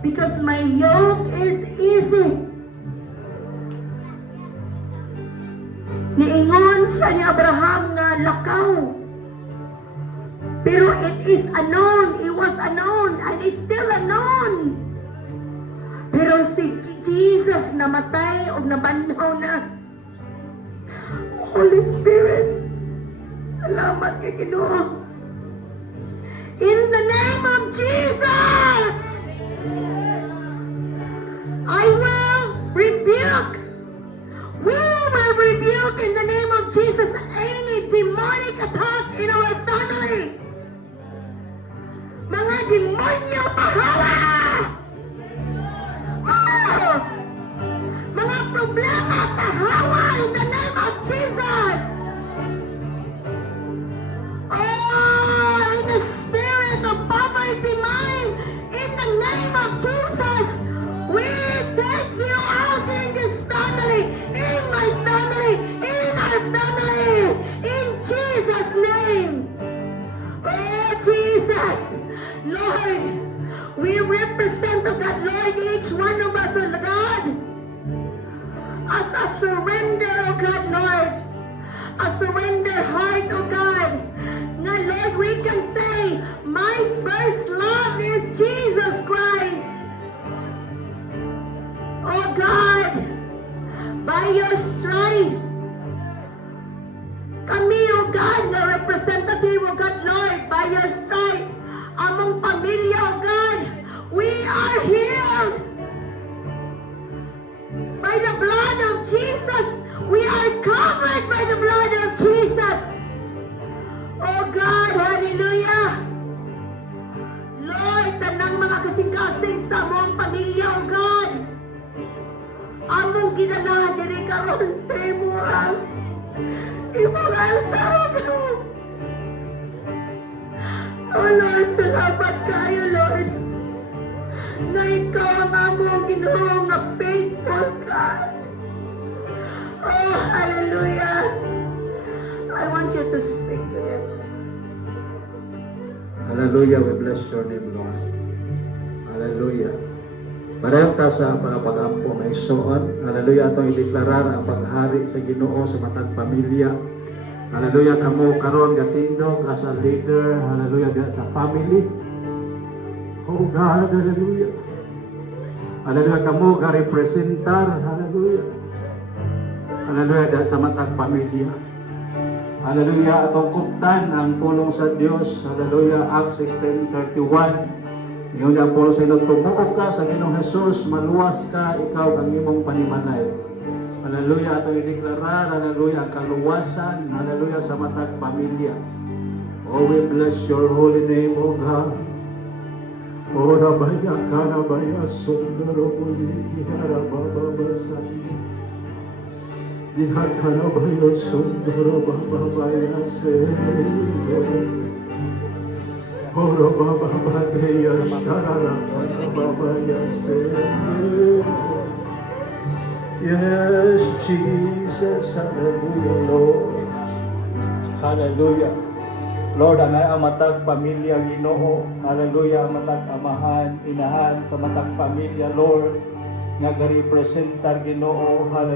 because my yoke is easy. Niingon siya ni Abraham nga lakaw. Pero it is unknown, it was unknown, and it's still unknown. Pero si Jesus namatay o nabanhaw na. Holy Spirit, salamat kay Ginoo. In the name of Jesus, I will rebuke. We will rebuke in the name of Jesus any demonic attack in our family. Mga demonyo pahawa! Oh! Mga problema pahawa in the name of Jesus! Oh! In the spirit of poverty mind, in the name of Jesus, we take you out in this family, in my family, in our family, in Jesus' name. Oh, Jesus! Lord, we represent, oh God, Lord, each one of us, oh God, as a surrender, oh God, Lord, a surrender heart, oh God. Now, Lord, we can say, my first love is Jesus Christ. Oh God, by your stripe, kami, oh God, the representative, oh God, Lord, by your stripe, among pamilya, oh God, we are healed. By the blood of Jesus, we are covered by the blood of Jesus. Oh God, hallelujah. Lord, tanang mga kasing-kasing sa among pamilya, oh God, among ginala, diri karon sa imo, imong altar, oh God. Oh Lord, salamat kayo, Lord, na ikaw ang among Ginoo nga faithful God. Oh, hallelujah. I want you to speak to them. Hallelujah, we bless your name, Lord. Hallelujah. Parehong ta sa pag-ampo may suon. Hallelujah, atong ideklarar ang paghari sa Ginoo sa matag pamilya. Hallelujah, kamo karon gatindog as a leader. Hallelujah, sa family. Oh God, hallelujah. Hallelujah, kamo ga-representar. Hallelujah. Hallelujah, sa matag pamilya. Hallelujah, atong kuptan ang pulong sa Dios. Hallelujah, Acts 16:31. Yung ang pulong sa inyo, tumuok ka sa Ginoong Jesus, maluwas ka, ikaw ang imong panimanay. Hallelujah, atong ideklarar, hallelujah, ang kaluwasan, hallelujah, sa matag pamilya. Oh, we bless your holy name, O God. Oh, Rabaya ka, Rabaya, Sundaro, Buliki, Rabababasa. Diha ka, Rabaya, Sundaro, Bababaya, Sundaro. Oh, Rabababaya, Sharara, Bababaya, Sundaro. Yes, Jesus, hallelujah, Lord. Hallelujah. Lord, ang matag pamilya, Ginoo. Hallelujah, matag amahan, inahan sa matag pamilya, Lord. Nga representar, Ginoo. Hallelujah.